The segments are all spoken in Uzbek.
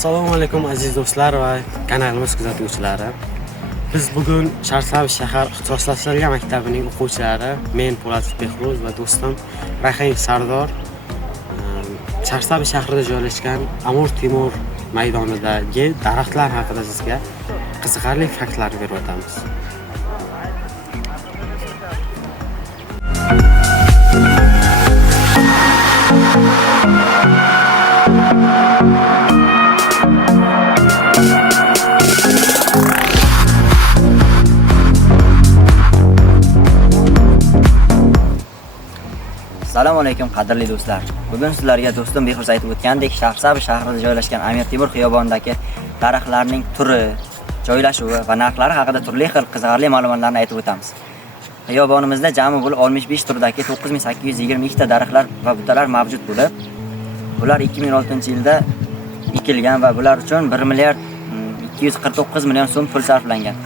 Assalomu alaykum aziz do'stlar va kanalimiz kuzatuvchilari. Biz bugun Sharsabz shahar ixtisoslashtirilgan maktabining o'quvchilari, men Po'lat Behruz va do'stim Rahim Sardor Sharsabz shahrida joylashgan Amir Temur maydonidagi daraxtlar haqida sizga qiziqarli faktlarni berib o'tamiz. Assalomu alaykum qadrli do'stlar. Bugun sizlarga do'stim Behruz aytib o'tgandek, Sharsabz shahrida joylashgan Amir Temur xiyobonidagi daraxtlarning turi, joylashuvi va narxlari haqida turli xil qiziqarli ma'lumotlarni aytib o'tamiz. Xiyobonimizda jami bo'lib 65 turdagi 9822 ta daraxtlar va butalar mavjud bo'lib, bular 2006-yilda ekilgan va bular uchun 1 milliard 249 million so'm pul sarflangan.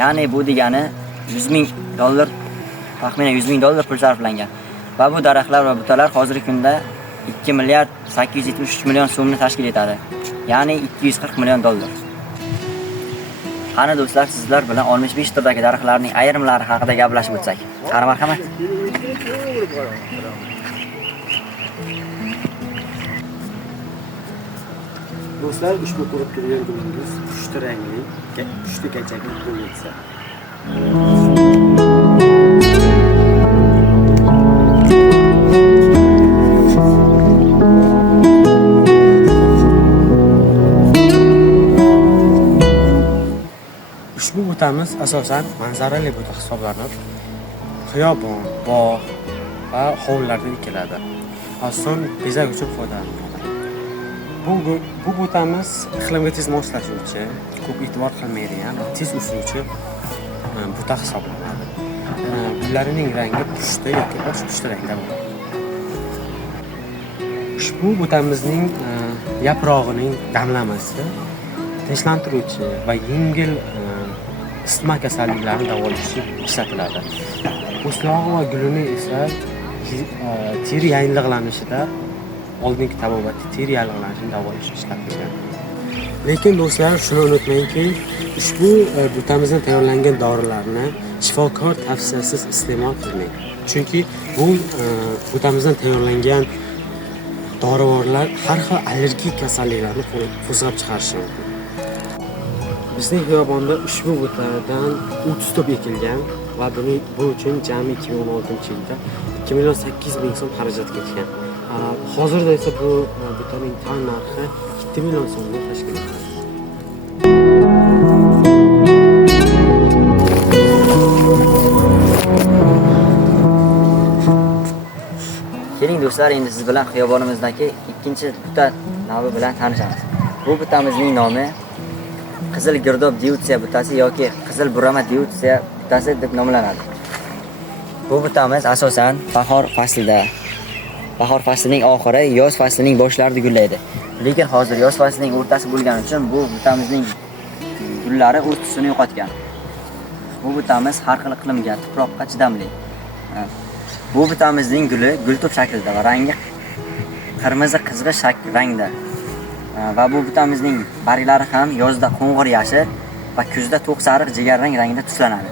Ya'ni bu degani $100,000, taxminan $100,000 pul sarflangan. Va bu daraxtlar va butalar hozirgi kunda 2 milliard 873 million so'mni tashkil etadi. Ya'ni $240 million. Qani do'stlar, sizlar bilan 65 turdagi daraxtlarning ayrimlari haqida gaplashib o'tsak. Qani marhamat. Do'stlar, ushbu ko'rib turgan gulingiz 3 ta rangli, 3 ta gachakli gulitsa. Ushbu butamiz asosan manzarali buta hisoblanib, xiyobon, bog' va hovlilarda ekiladi. Asosan bezak uchun foydalaniladi. Bu butamiz iqlimga tez moslashuvchi, ko'p e'tibor qilmaydigan va tez o'suvchi buta hisoblanadi. Gullarining rangi pushti yoki boshqa rangda bo'ladi. Ushbu butamizning yaprog'ining damlamasi tinchlantiruvchi va yengil isitma kasalliklarini davolashga ishlatiladi. Po'stlog'i va gulini esa teri yallig'lanishida oldingi tabobatda teri yallig'lanishini davolashga ishlatilgan. Lekin do'stlar, shuni unutmangki, ushbu butamizdan tayyorlangan dorilarni shifokor tavsiyasiz iste'mol qilmang. Chunki bu butamizdan tayyorlangan dorivorlar har xil allergik kasalliklarni qo'zg'ab chiqarishi mumkin. Bizning xiyobonda ushbu butadan 30 ta ekilgan va bu uchun jami 2016-yilda 2,8 so'm xarajat ketgan. Hozirda esa bu butaning tan narxi 2 million so'mni tashkil etadi. Keling do'stlar, endi siz bilan xiyobonimizdagi ikkinchi buta navi bilan tanishamiz. Bu butamizning nomi Qizil girdob diutsiya butasi yoki qizil burama diutsiya butasi deb nomlanadi. Bu butamiz asosan bahor faslining oxiri, yoz faslining boshlarida gullaydi. Lekin hozir yoz faslining o'rtasi bo'lgani uchun bu butamizning gullari o'z tusini yo'qotgan. Bu butamiz har xil iqlimga, tuproqqa chidamli. Bu butamizning guli gultur shaklida va rangi qirmizi qizg'ish rangda. Va bu butamizning barglari ham yozda qo'ng'ir yashil va kuzda to'q sariq jigarrang rangda tuslanadi.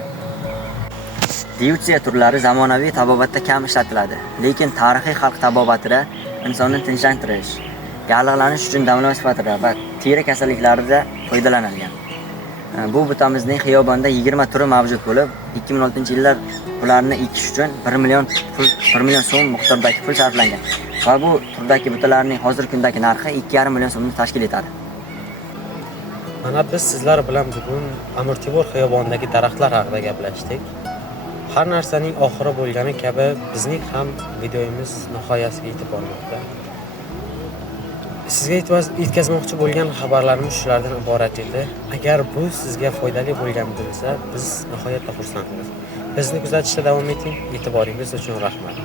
Diutsiya turlari zamonaviy tabobatda kam ishlatiladi, lekin tarixiy xalq tabobatida insonni tinchlantirish, yallig'lanish uchun damlama sifatida va teri kasalliklarida foydalanilgan. Bu butamizning xiyobonda 20 turi mavjud bo'lib, 2016-yilda ularni ekish uchun 1 million so'm miqdordagi pul sarflangan. Va bu turdagi butalarning hozirgi kundagi narxi 2,5 million so'mni tashkil etadi. Mana biz sizlar bilan bugun Amir Temur xiyobonidagi daraxtlar haqida gaplashdik. Har narsaning oxiri bo'lgani kabi bizning ham videomiz nihoyasiga yetib bormoqda. Sizga yetkazmoqchi bo'lgan xabarlarimiz shulardan iborat edi. Agar bu sizga foydali bo'lgan bo'lsa, biz nihoyatda xursandmiz. Bizni kuzatishda davom eting. E'tiboringiz uchun rahmat.